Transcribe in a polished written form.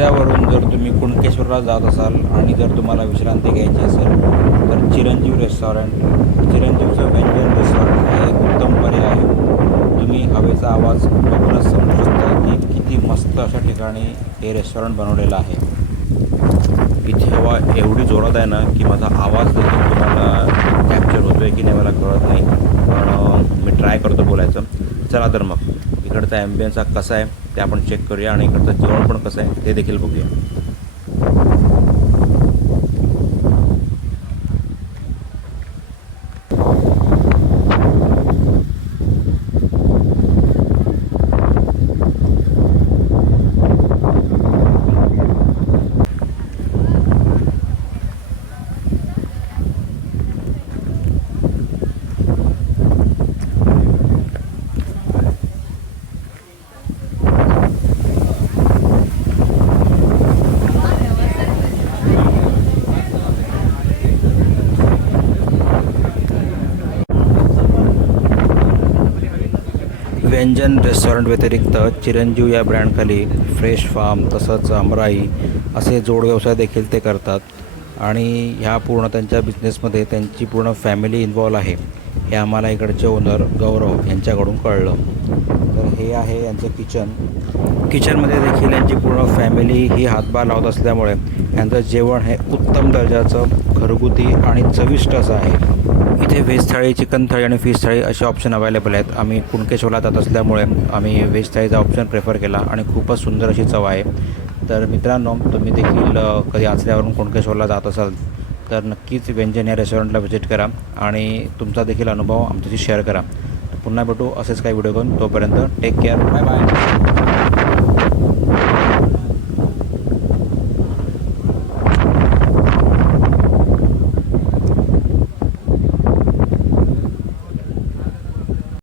आचऱ्यावरून जर तुम्ही कुणकेश्वरला जात असाल आणि जर तुम्हाला विश्रांती घ्यायची असेल तर चिरंजीव रेस्टॉरंट, चिरंजीवचं व्यंजन रेस्टॉरंट हे एक उत्तम पर्याय आहे. तुम्ही हवेचा आवाज बघूनच समजू शकता की किती मस्त अशा ठिकाणी हे रेस्टॉरंट बनवलेलं आहे. इथे हवा एवढी जोरात आहे ना की माझा आवाज देखील तुम्हाला कॅप्चर होतो आहे की नाही मला कळत नाही, पण मी ट्राय करतो बोलायचं. चला तर मग इकडचा ॲम्बियन्स हा कसा आहे ते आपण चेक करूया आणि इकडचं जेवण पण कसं आहे ते देखील बघूया. व्यंजन रेस्टॉरंट व्यतिरिक्त चिरंजीव या ब्रँडखाली फ्रेश फार्म तसंच अमराई असे जोड व्यवसाय देखील ते करतात आणि ह्या पूर्ण त्यांच्या बिझनेसमध्ये त्यांची पूर्ण फॅमिली इन्वॉल्व आहे हे आम्हाला इकडचे ओनर गौरव यांच्याकडून कळलं. तर हे आहे यांचं किचनमध्ये देखील यांची पूर्ण फॅमिली ही हातभार लावत असल्यामुळे यांचं जेवण हे उत्तम दर्जाचं घरगुती आणि चविष्ट असं आहे. इथे व्हेज थाळी, चिकन थाळी आणि फिश थाळी असे ऑप्शन अवेलेबल आहेत. आम्ही कुणकेश्वरला जात असल्यामुळे आम्ही व्हेज थाळीचा ऑप्शन प्रेफर केला आणि खूपच सुंदर अशी चव आहे. तर मित्रांनो, तुम्ही देखील कधी आचऱ्यावरून कुणकेश्वरला जात असाल तर नक्कीच व्यंजन या रेस्टॉरंटला व्हिजिट करा आणि तुमचा देखील अनुभव आमच्याशी शेअर करा. पुन्हा भेटू असेच काही व्हिडिओ घेऊन. तोपर्यंत टेक केअर, बाय बाय.